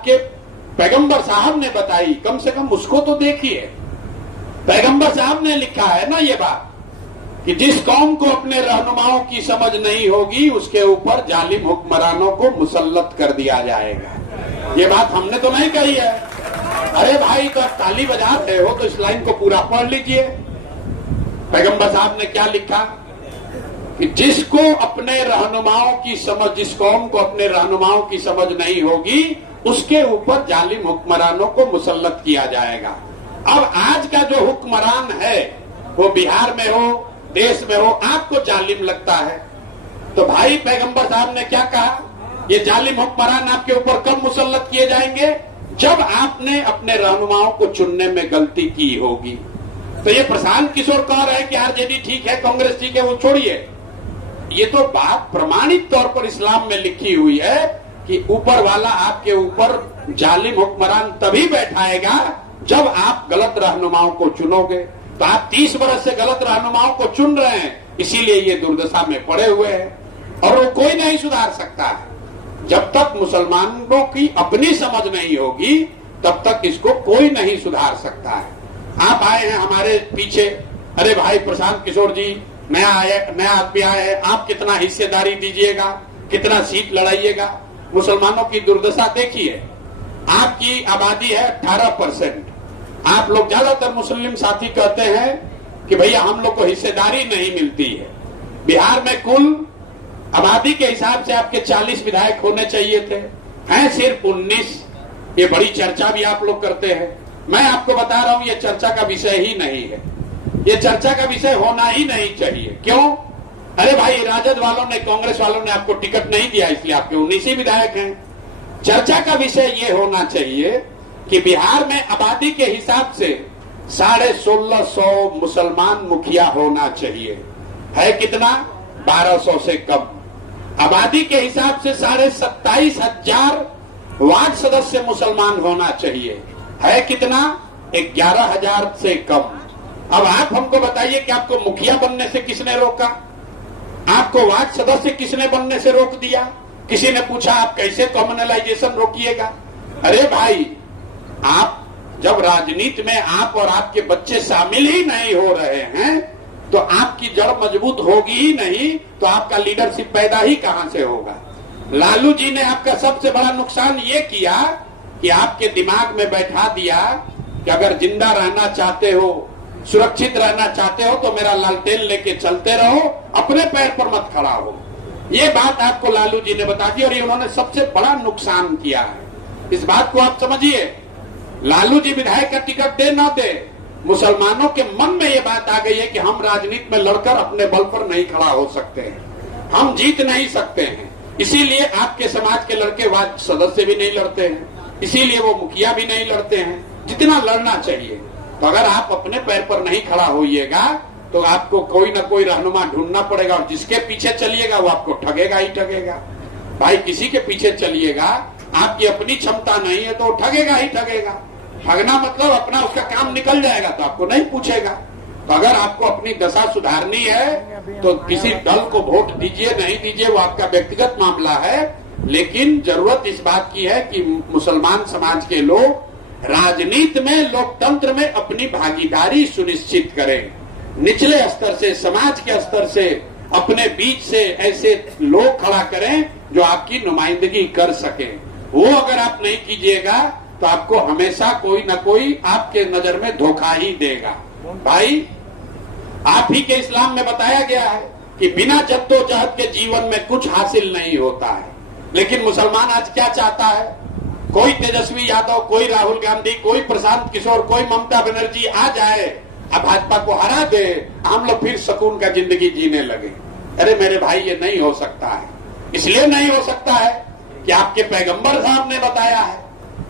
आपके पैगंबर साहब ने बताई, कम से कम उसको तो देखिए। पैगंबर साहब ने लिखा है ना ये बात कि जिस कौम को अपने रहनुमाओं की समझ नहीं होगी उसके ऊपर जालिम हुक्मरानों को मुसल्लत कर दिया जाएगा। ये बात हमने तो नहीं कही है। अरे भाई, तो आप ताली बजा रहे हो तो इस लाइन को पूरा पढ़ लीजिए। पैगंबर साहब ने क्या लिखा कि जिसको अपने रहनुमाओं की समझ, जिस कौम को अपने रहनुमाओं की समझ नहीं होगी उसके ऊपर जालिम हुक्मरानों को मुसल्लत किया जाएगा। अब आज का जो हुक्मरान है वो बिहार में हो, देश में हो, आपको जालिम लगता है तो भाई पैगंबर साहब ने क्या कहा, ये जालिम हुक्मरान आपके ऊपर कब मुसल्लत किए जाएंगे, जब आपने अपने रहनुमाओं को चुनने में गलती की होगी। तो ये प्रशांत किशोर कह रहे हैं कि आरजेडी ठीक है, कांग्रेस ठीक है, वो छोड़िए। ये तो बात प्रमाणित तौर पर इस्लाम में लिखी हुई है कि ऊपर वाला आपके ऊपर जालिम हुक्मरान तभी बैठाएगा जब आप गलत रहनुमाओं को चुनोगे। तो आप 30 बरस से गलत रहनुमाओं को चुन रहे हैं, इसीलिए ये दुर्दशा में पड़े हुए हैं और वो कोई नहीं सुधार सकता है। जब तक मुसलमानों की अपनी समझ नहीं होगी तब तक इसको कोई नहीं सुधार सकता है। आप आए हैं हमारे पीछे, अरे भाई प्रशांत किशोर जी नया आदमी आए हैं, आप कितना हिस्सेदारी दीजिएगा, कितना सीट लड़ाइएगा। मुसलमानों की दुर्दशा देखिए, आपकी आबादी है 18%। आप लोग ज्यादातर मुस्लिम साथी कहते हैं कि भैया हम लोग को हिस्सेदारी नहीं मिलती है। बिहार में कुल आबादी के हिसाब से आपके 40 विधायक होने चाहिए थे, हैं सिर्फ 19। ये बड़ी चर्चा भी आप लोग करते हैं। मैं आपको बता रहा हूं ये चर्चा का विषय ही नहीं है, ये चर्चा का विषय होना ही नहीं चाहिए। क्यों? अरे भाई, राजद वालों ने, कांग्रेस वालों ने आपको टिकट नहीं दिया इसलिए आपके 19 ही विधायक हैं। चर्चा का विषय ये होना चाहिए कि बिहार में आबादी के हिसाब से 1650 मुसलमान मुखिया होना चाहिए। है कितना? 1200 से कम। आबादी के हिसाब से 27,500 वार्ड सदस्य मुसलमान होना चाहिए। है कितना? 11,000 से कम। अब आप हमको बताइए कि आपको मुखिया बनने से किसने रोका? आपको वार्ड सदस्य किसने बनने से रोक दिया? किसी ने पूछा आप कैसे कम्युनलाइजेशन रोकिएगा? अरे भाई, आप जब राजनीति में आप और आपके बच्चे शामिल ही नहीं हो रहे हैं तो आपकी जड़ मजबूत होगी ही नहीं, तो आपका लीडरशिप पैदा ही कहां से होगा? लालू जी ने आपका सबसे बड़ा नुकसान ये किया कि आपके दिमाग में बैठा दिया कि अगर जिंदा रहना चाहते हो, सुरक्षित रहना चाहते हो तो मेरा लालटेन लेके चलते रहो, अपने पैर पर मत खड़ा हो। ये बात आपको लालू जी ने बता दी और ये उन्होंने सबसे बड़ा नुकसान किया है। इस बात को आप समझिए। लालू जी विधायक का टिकट दे ना दे, मुसलमानों के मन में ये बात आ गई है कि हम राजनीति में लड़कर अपने बल पर नहीं खड़ा हो सकते हैं, हम जीत नहीं सकते हैं। इसीलिए आपके समाज के लड़के वार्ड सदस्य भी नहीं लड़ते हैं, इसीलिए वो मुखिया भी नहीं लड़ते हैं जितना लड़ना चाहिए। तो अगर आप अपने पैर पर नहीं खड़ा होइएगा तो आपको कोई ना कोई रहनुमा ढूंढना पड़ेगा और जिसके पीछे चलिएगा वो आपको ठगेगा ही ठगेगा। भाई, किसी के पीछे चलिएगा, आपकी अपनी क्षमता नहीं है तो वो ठगेगा ही ठगेगा। ठगना मतलब अपना उसका काम निकल जाएगा तो आपको नहीं पूछेगा। तो अगर आपको अपनी दशा सुधारनी है तो किसी दल को वोट दीजिए, नहीं दीजिए वो आपका व्यक्तिगत मामला है, लेकिन जरूरत इस बात की है कि मुसलमान समाज के लोग राजनीति में, लोकतंत्र में अपनी भागीदारी सुनिश्चित करें। निचले स्तर से, समाज के स्तर से अपने बीच से ऐसे लोग खड़ा करें जो आपकी नुमाइंदगी कर सके। वो अगर आप नहीं कीजिएगा तो आपको हमेशा कोई ना कोई आपके नजर में धोखा ही देगा। भाई, आप ही के इस्लाम में बताया गया है कि बिना जद्दोजहद के जीवन में कुछ हासिल नहीं होता है। लेकिन मुसलमान आज क्या चाहता है? कोई तेजस्वी यादव, कोई राहुल गांधी, कोई प्रशांत किशोर, कोई ममता बनर्जी आ जाए, अब भाजपा को हरा दे, हम लोग फिर सुकून का जिंदगी जीने लगे। अरे मेरे भाई, ये नहीं हो सकता है। इसलिए नहीं हो सकता है कि आपके पैगंबर साहब ने बताया है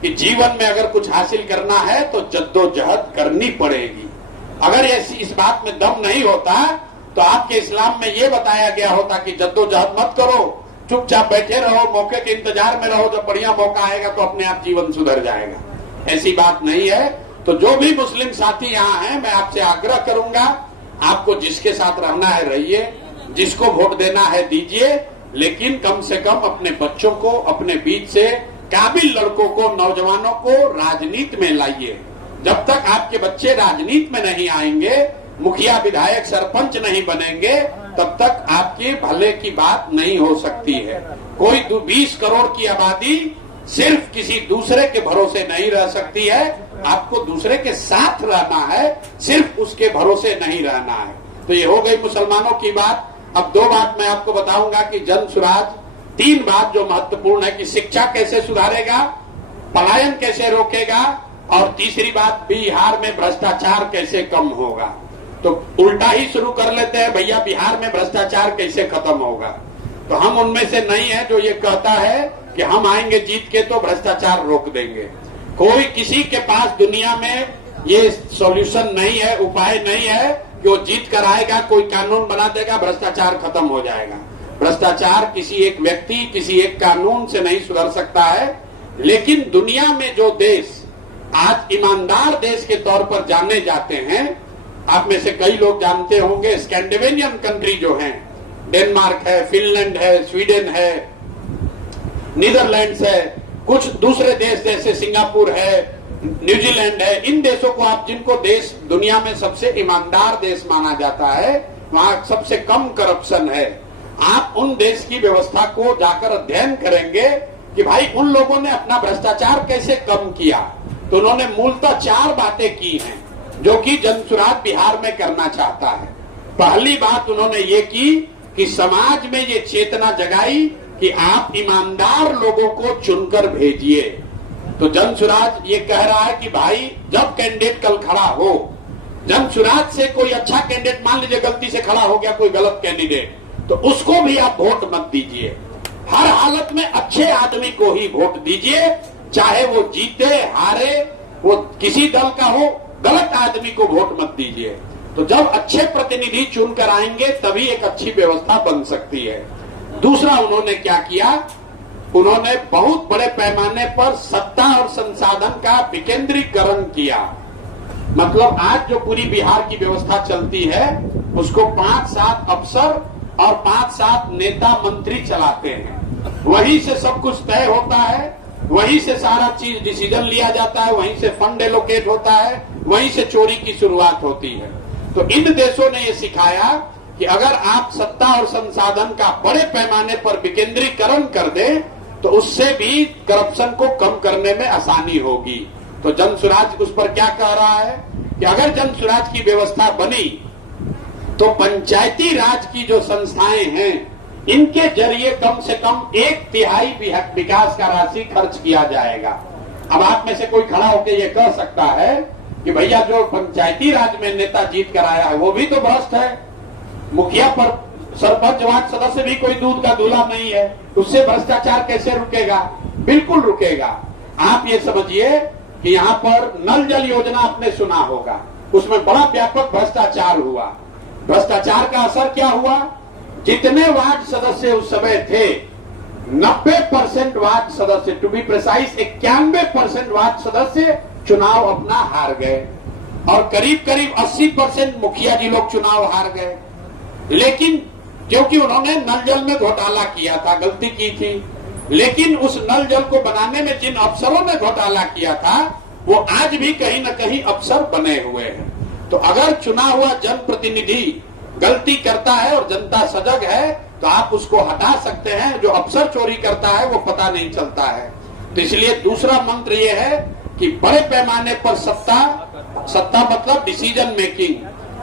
कि जीवन में अगर कुछ हासिल करना है तो जद्दोजहद करनी पड़ेगी। अगर इस बात में दम नहीं होता तो आपके इस्लाम में ये बताया गया होता कि जद्दोजहद मत करो, चुपचाप बैठे रहो, मौके के इंतजार में रहो, जब बढ़िया मौका आएगा तो अपने आप जीवन सुधर जाएगा। ऐसी बात नहीं है। तो जो भी मुस्लिम साथी यहाँ हैं, मैं आपसे आग्रह करूंगा, आपको जिसके साथ रहना है रहिए, जिसको वोट देना है दीजिए, लेकिन कम से कम अपने बच्चों को अपने बीच से काबिल लड़कों को, नौजवानों को राजनीति में लाइए। जब तक आपके बच्चे राजनीति में नहीं आएंगे, मुखिया, विधायक, सरपंच नहीं बनेंगे, तब तक आपके भले की बात नहीं हो सकती है। कोई 20 करोड़ की आबादी सिर्फ किसी दूसरे के भरोसे नहीं रह सकती है। आपको दूसरे के साथ रहना है, सिर्फ उसके भरोसे नहीं रहना है। तो ये हो गई मुसलमानों की बात। अब 2 बात मैं आपको बताऊंगा कि जन सुराज, 3 बात जो महत्वपूर्ण है कि शिक्षा कैसे सुधारेगा, पलायन कैसे रोकेगा, और तीसरी बात बिहार में भ्रष्टाचार कैसे कम होगा। तो उल्टा ही शुरू कर लेते हैं, भैया बिहार में भ्रष्टाचार कैसे खत्म होगा। तो हम उनमें से नहीं है जो ये कहता है कि हम आएंगे जीत के तो भ्रष्टाचार रोक देंगे। कोई किसी के पास दुनिया में ये सॉल्यूशन नहीं है, उपाय नहीं है कि वो जीत कर आएगा, कोई कानून बना देगा, भ्रष्टाचार खत्म हो जाएगा। भ्रष्टाचार किसी एक व्यक्ति, किसी एक कानून से नहीं सुधर सकता है। लेकिन दुनिया में जो देश आज ईमानदार देश के तौर पर जाने जाते हैं, आप में से कई लोग जानते होंगे, स्कैंडिनेवियन कंट्री जो हैं, डेनमार्क है, फिनलैंड है, स्वीडन है, नीदरलैंड्स है, कुछ दूसरे देश जैसे सिंगापुर है, न्यूजीलैंड है, इन देशों को आप, जिनको देश दुनिया में सबसे ईमानदार देश माना जाता है, वहां सबसे कम करप्शन है। आप उन देश की व्यवस्था को जाकर अध्ययन करेंगे कि भाई उन लोगों ने अपना भ्रष्टाचार कैसे कम किया। तो उन्होंने मूलतः 4 बातें की हैं जो कि जनसुराज बिहार में करना चाहता है। पहली बात उन्होंने ये की कि समाज में ये चेतना जगाई कि आप ईमानदार लोगों को चुनकर भेजिए। तो जनसुराज ये कह रहा है कि भाई जब कैंडिडेट कल खड़ा हो, जनसुराज से कोई अच्छा कैंडिडेट, मान लीजिए गलती से खड़ा हो गया कोई गलत कैंडिडेट, तो उसको भी आप वोट मत दीजिए। हर हालत में अच्छे आदमी को ही वोट दीजिए, चाहे वो जीते हारे, वो किसी दल का हो, गलत आदमी को वोट मत दीजिए। तो जब अच्छे प्रतिनिधि चुनकर आएंगे तभी एक अच्छी व्यवस्था बन सकती है। दूसरा उन्होंने क्या किया, उन्होंने बहुत बड़े पैमाने पर सत्ता और संसाधन का विकेंद्रीकरण किया। मतलब आज जो पूरी बिहार की व्यवस्था चलती है उसको 5-7 अफसर और 5-7 नेता मंत्री चलाते हैं। वहीं से सब कुछ तय होता है, वहीं से सारा चीज डिसीजन लिया जाता है, वहीं से फंड एलोकेट होता है, वहीं से चोरी की शुरुआत होती है। तो इन देशों ने ये सिखाया कि अगर आप सत्ता और संसाधन का बड़े पैमाने पर विकेंद्रीकरण कर दें तो उससे भी करप्शन को कम करने में आसानी होगी। तो जनसुराज उस पर क्या कह रहा है कि अगर जनसुराज की व्यवस्था बनी तो पंचायती राज की जो संस्थाएं हैं इनके जरिए कम से कम 1/3 विकास का राशि खर्च किया जाएगा। अब आप में से कोई खड़ा होकर ये कह सकता है कि भैया जो पंचायती राज में नेता जीत कर आया है वो भी तो भ्रष्ट है, मुखिया पर सरपंच वार्ड सदस्य भी कोई दूध का दूल्हा नहीं है, उससे भ्रष्टाचार कैसे रुकेगा? बिल्कुल रुकेगा। आप ये समझिए कि यहाँ पर नल जल योजना आपने सुना होगा, उसमें बड़ा व्यापक भ्रष्टाचार हुआ। भ्रष्टाचार का असर क्या हुआ, जितने वार्ड सदस्य उस समय थे 90% वार्ड सदस्य, टू बी प्रिसाइज 91% वार्ड सदस्य चुनाव अपना हार गए और करीब करीब 80% मुखिया जी लोग चुनाव हार गए। लेकिन क्योंकि उन्होंने नल जल में घोटाला किया था, गलती की थी, लेकिन उस नल जल को बनाने में जिन अफसरों ने घोटाला किया था वो आज भी कहीं न कहीं अफसर बने हुए हैं। तो अगर चुना हुआ जनप्रतिनिधि गलती करता है और जनता सजग है तो आप उसको हटा सकते हैं। जो अफसर चोरी करता है वो पता नहीं चलता है। तो इसलिए दूसरा मंत्र ये है कि बड़े पैमाने पर सत्ता मतलब डिसीजन मेकिंग,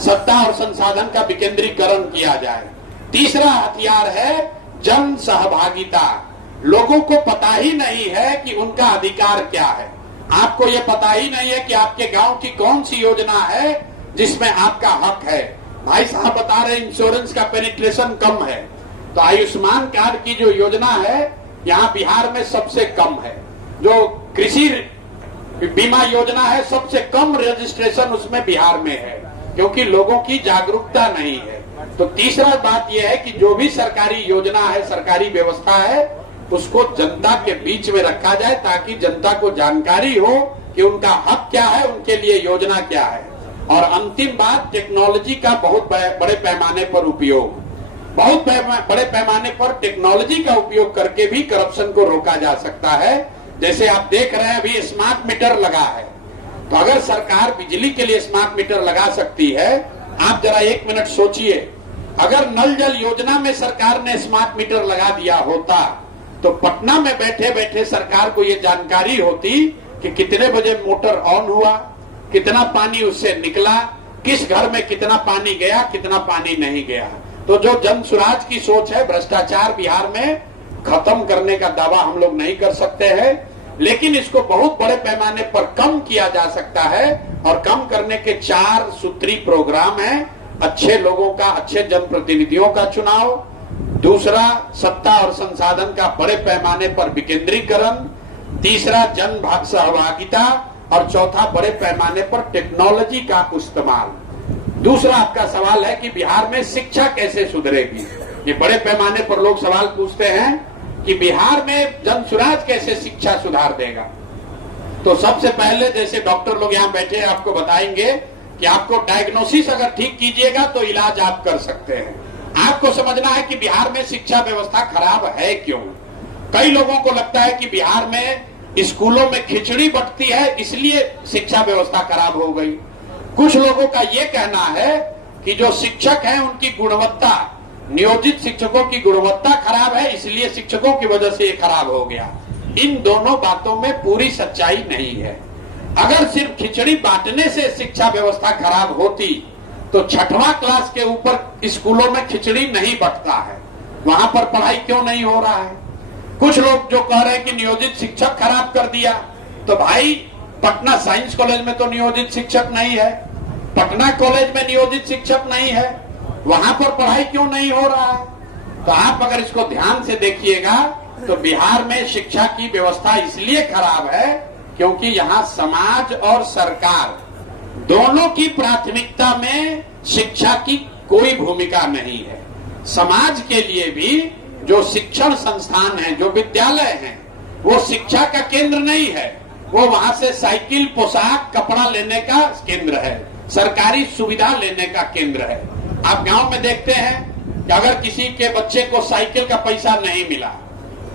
सत्ता और संसाधन का विकेंद्रीकरण किया जाए। तीसरा हथियार है जन सहभागिता। लोगों को पता ही नहीं है कि उनका अधिकार क्या है। आपको ये पता ही नहीं है कि आपके गांव की कौन सी योजना है जिसमें आपका हक है। भाई साहब बता रहे इंश्योरेंस का पेनिट्रेशन कम है, तो आयुष्मान कार्ड की जो योजना है यहाँ बिहार में सबसे कम है। जो कृषि बीमा योजना है सबसे कम रजिस्ट्रेशन उसमें बिहार में है, क्योंकि लोगों की जागरूकता नहीं है। तो तीसरा बात यह है कि जो भी सरकारी योजना है, सरकारी व्यवस्था है, उसको जनता के बीच में रखा जाए ताकि जनता को जानकारी हो कि उनका हक क्या है, उनके लिए योजना क्या है। और अंतिम बात, टेक्नोलॉजी का बहुत बड़े पैमाने पर उपयोग। बहुत बड़े पैमाने पर टेक्नोलॉजी का उपयोग करके भी करप्शन को रोका जा सकता है। जैसे आप देख रहे हैं अभी स्मार्ट मीटर लगा है, तो अगर सरकार बिजली के लिए स्मार्ट मीटर लगा सकती है, आप जरा 1 मिनट सोचिए, अगर नल जल योजना में सरकार ने स्मार्ट मीटर लगा दिया होता तो पटना में बैठे बैठे सरकार को ये जानकारी होती कि कितने बजे मोटर ऑन हुआ, कितना पानी उससे निकला, किस घर में कितना पानी गया, कितना पानी नहीं गया। तो जो जन सुराज की सोच है, भ्रष्टाचार बिहार में खत्म करने का दावा हम लोग नहीं कर सकते हैं, लेकिन इसको बहुत बड़े पैमाने पर कम किया जा सकता है। और कम करने के 4 सूत्री प्रोग्राम हैं। अच्छे लोगों का, अच्छे जनप्रतिनिधियों का चुनाव, दूसरा सत्ता और संसाधन का बड़े पैमाने पर विकेंद्रीकरण, तीसरा जन सहभागिता और चौथा बड़े पैमाने पर टेक्नोलॉजी का इस्तेमाल। दूसरा आपका सवाल है कि बिहार में शिक्षा कैसे सुधरेगी। ये बड़े पैमाने पर लोग सवाल पूछते हैं कि बिहार में जन सुराज कैसे शिक्षा सुधार देगा। तो सबसे पहले जैसे डॉक्टर लोग यहाँ बैठे हैं आपको बताएंगे कि आपको डायग्नोसिस अगर ठीक कीजिएगा तो इलाज आप कर सकते हैं। आपको समझना है कि बिहार में शिक्षा व्यवस्था खराब है क्यों। कई लोगों को लगता है कि बिहार में स्कूलों में खिचड़ी बंटती है इसलिए शिक्षा व्यवस्था खराब हो गई। कुछ लोगों का ये कहना है कि जो शिक्षक हैं उनकी गुणवत्ता, नियोजित शिक्षकों की गुणवत्ता खराब है इसलिए शिक्षकों की वजह से ये खराब हो गया। इन दोनों बातों में पूरी सच्चाई नहीं है। अगर सिर्फ खिचड़ी बांटने से शिक्षा व्यवस्था खराब होती तो 6वां क्लास के ऊपर स्कूलों में खिचड़ी नहीं बंटता है, वहां पर पढ़ाई क्यों नहीं हो रहा है। कुछ लोग जो कह रहे हैं कि नियोजित शिक्षक खराब कर दिया, तो भाई पटना साइंस कॉलेज में तो नियोजित शिक्षक नहीं है, पटना कॉलेज में नियोजित शिक्षक नहीं है, वहां पर पढ़ाई क्यों नहीं हो रहा है। तो आप अगर इसको ध्यान से देखिएगा तो बिहार में शिक्षा की व्यवस्था इसलिए खराब है क्योंकि यहाँ समाज और सरकार दोनों की प्राथमिकता में शिक्षा की कोई भूमिका नहीं है। समाज के लिए भी जो शिक्षण संस्थान है, जो विद्यालय हैं, वो शिक्षा का केंद्र नहीं है, वो वहां से साइकिल, पोशाक, कपड़ा लेने का केंद्र है, सरकारी सुविधा लेने का केंद्र है। आप गांव में देखते हैं कि अगर किसी के बच्चे को साइकिल का पैसा नहीं मिला,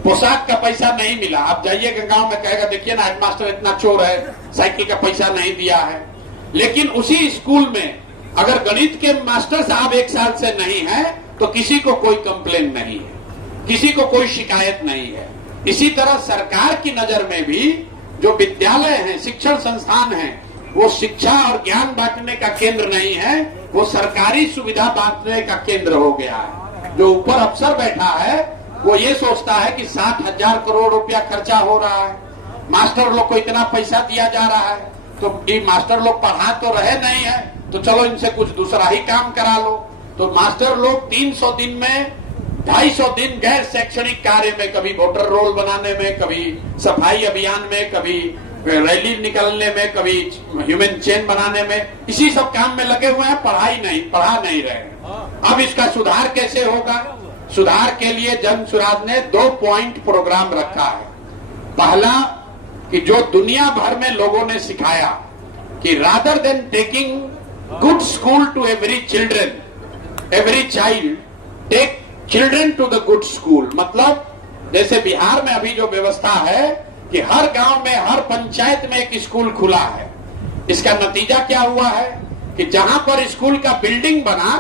पोशाक का पैसा नहीं मिला, आप जाइएगा गांव में कहेगा देखिए ना हेडमास्टर इतना चोर है, साइकिल का पैसा नहीं दिया है। लेकिन उसी स्कूल में अगर गणित के मास्टर साहब 1 साल से नहीं है तो किसी को कोई कंप्लेन नहीं है, किसी को कोई शिकायत नहीं है। इसी तरह सरकार की नजर में भी जो विद्यालय हैं, शिक्षण संस्थान हैं, वो शिक्षा और ज्ञान बांटने का केंद्र नहीं है, वो सरकारी सुविधा बांटने का केंद्र हो गया है। जो ऊपर अफसर बैठा है वो ये सोचता है कि 60,000 करोड़ रुपया खर्चा हो रहा है, मास्टर लोग को इतना पैसा दिया जा रहा है, तो ये मास्टर लोग पढ़ा तो रहे नहीं है, तो चलो इनसे कुछ दूसरा ही काम करा लो। तो मास्टर लोग 300 दिन में 250 दिन गैर शैक्षणिक कार्य में, कभी वोटर रोल बनाने में, कभी सफाई अभियान में, कभी रैली निकालने में, कभी ह्यूमन चेन बनाने में, इसी सब काम में लगे हुए हैं, पढ़ा नहीं रहे। अब इसका सुधार कैसे होगा। सुधार के लिए जन सुराज ने 2 पॉइंट प्रोग्राम रखा है। पहला कि जो दुनिया भर में लोगों ने सिखाया कि rather than taking good school to every child, take children to the good school. मतलब जैसे बिहार में अभी जो व्यवस्था है कि हर गांव में, हर पंचायत में एक स्कूल खुला है। इसका नतीजा क्या हुआ है कि जहां पर स्कूल का बिल्डिंग बना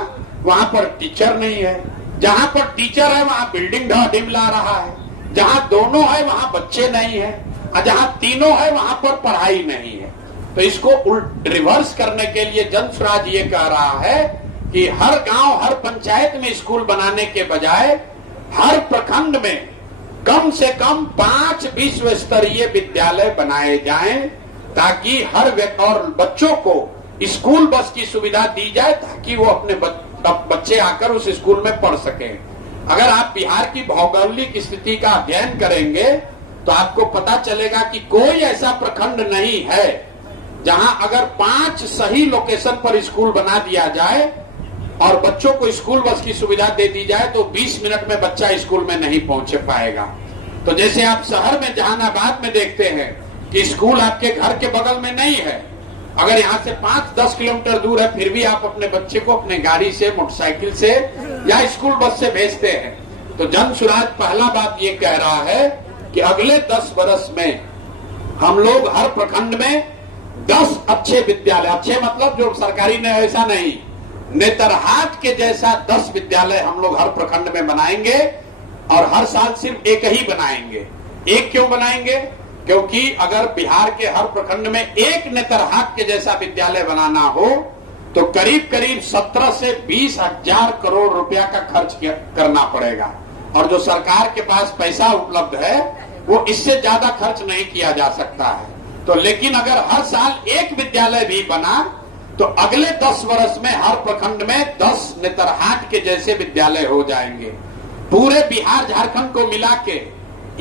वहां पर टीचर नहीं है, जहां पर टीचर है वहां बिल्डिंग ढिमला रहा है, जहां दोनों है वहां बच्चे नहीं है, और जहां तीनों है वहां पर पढ़ाई नहीं है। तो इसको रिवर्स करने के लिए जन सुराज ये कह रहा है कि हर गांव, हर पंचायत में स्कूल बनाने के बजाय हर प्रखंड में कम से कम 5 विश्व स्तरीय विद्यालय बनाए जाएं, ताकि हर और बच्चों को स्कूल बस की सुविधा दी जाए ताकि वो अपने बच्चे आकर उस स्कूल में पढ़ सके। अगर आप बिहार की भौगोलिक स्थिति का अध्ययन करेंगे तो आपको पता चलेगा कि कोई ऐसा प्रखंड नहीं है जहां अगर 5 सही लोकेशन पर स्कूल बना दिया जाए और बच्चों को स्कूल बस की सुविधा दे दी जाए तो 20 मिनट में बच्चा स्कूल में नहीं पहुंच पाएगा। तो जैसे आप शहर में जहानाबाद में देखते हैं कि स्कूल आपके घर के बगल में नहीं है, अगर यहाँ से 5-10 किलोमीटर दूर है, फिर भी आप अपने बच्चे को अपने गाड़ी से, मोटरसाइकिल से या स्कूल बस से भेजते हैं। तो जन सुराज पहला बात ये कह रहा है कि अगले 10 वर्ष में हम लोग हर प्रखंड में 10 अच्छे विद्यालय, अच्छे मतलब जो सरकारी ने ऐसा नहीं, नेतरहाट के जैसा 10 विद्यालय हम लोग हर प्रखंड में बनाएंगे और हर साल सिर्फ एक ही बनाएंगे। एक क्यों बनाएंगे? क्योंकि अगर बिहार के हर प्रखंड में एक नेतरहाट के जैसा विद्यालय बनाना हो तो करीब करीब 17 से 20 हजार करोड़ रुपया का खर्च करना पड़ेगा, और जो सरकार के पास पैसा उपलब्ध है वो इससे ज्यादा खर्च नहीं किया जा सकता है। तो लेकिन अगर हर साल एक विद्यालय भी बना तो अगले 10 वर्ष में हर प्रखंड में 10 नेतरहाट के जैसे विद्यालय हो जाएंगे। पूरे बिहार झारखंड को मिला के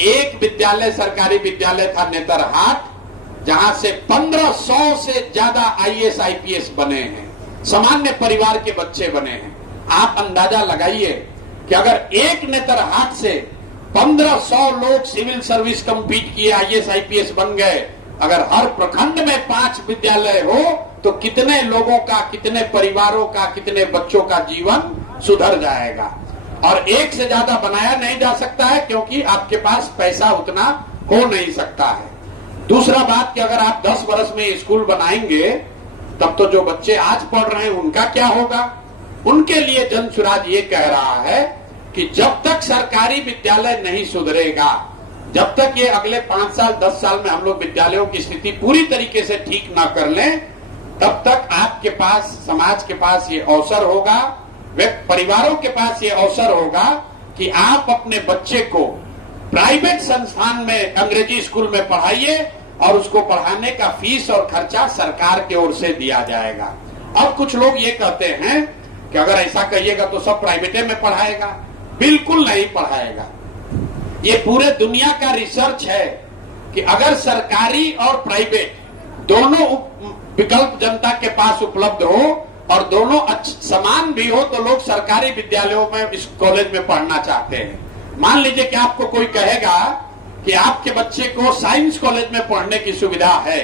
एक विद्यालय, सरकारी विद्यालय था नेतरहाट, जहां से 1500 से ज्यादा IAS IPS बने हैं, सामान्य परिवार के बच्चे बने हैं। आप अंदाजा लगाइए कि अगर एक नेतरहाट से 1500 लोग सिविल सर्विस कंप्लीट किए, IAS IPS बन गए, अगर हर प्रखंड में 5 विद्यालय हो तो कितने लोगों का, कितने परिवारों का, कितने बच्चों का जीवन सुधर जाएगा। और एक से ज्यादा बनाया नहीं जा सकता है क्योंकि आपके पास पैसा उतना हो नहीं सकता है। दूसरा बात कि अगर आप 10 वर्ष में स्कूल बनाएंगे तब तो जो बच्चे आज पढ़ रहे हैं उनका क्या होगा? उनके लिए जन स्वराज ये कह रहा है कि जब तक सरकारी विद्यालय नहीं सुधरेगा, जब तक ये अगले 5 साल 10 साल में हम लोग विद्यालयों की स्थिति पूरी तरीके से ठीक ना कर लें, तब तक आपके पास, समाज के पास ये अवसर होगा, वे परिवारों के पास ये अवसर होगा कि आप अपने बच्चे को प्राइवेट संस्थान में, अंग्रेजी स्कूल में पढ़ाइए और उसको पढ़ाने का फीस और खर्चा सरकार की ओर से दिया जाएगा। अब कुछ लोग ये कहते हैं कि अगर ऐसा कहिएगा तो सब प्राइवेटे में पढ़ाएगा। बिल्कुल नहीं पढ़ाएगा। ये पूरे दुनिया का रिसर्च है कि अगर सरकारी और प्राइवेट दोनों विकल्प जनता के पास उपलब्ध हो और दोनों समान भी हो तो लोग सरकारी विद्यालयों में, इस कॉलेज में पढ़ना चाहते हैं। मान लीजिए कि आपको कोई कहेगा कि आपके बच्चे को साइंस कॉलेज में पढ़ने की सुविधा है,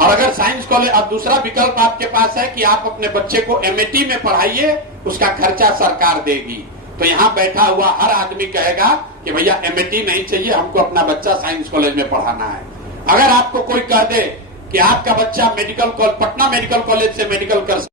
और अगर साइंस कॉलेज, अब दूसरा विकल्प आपके पास है कि आप अपने बच्चे को MAT में पढ़ाइए, उसका खर्चा सरकार देगी, तो यहाँ बैठा हुआ हर आदमी कहेगा कि भैया MAT नहीं चाहिए, हमको अपना बच्चा साइंस कॉलेज में पढ़ाना है। अगर आपको कोई कह दे कि आपका बच्चा पटना मेडिकल कॉलेज से मेडिकल कर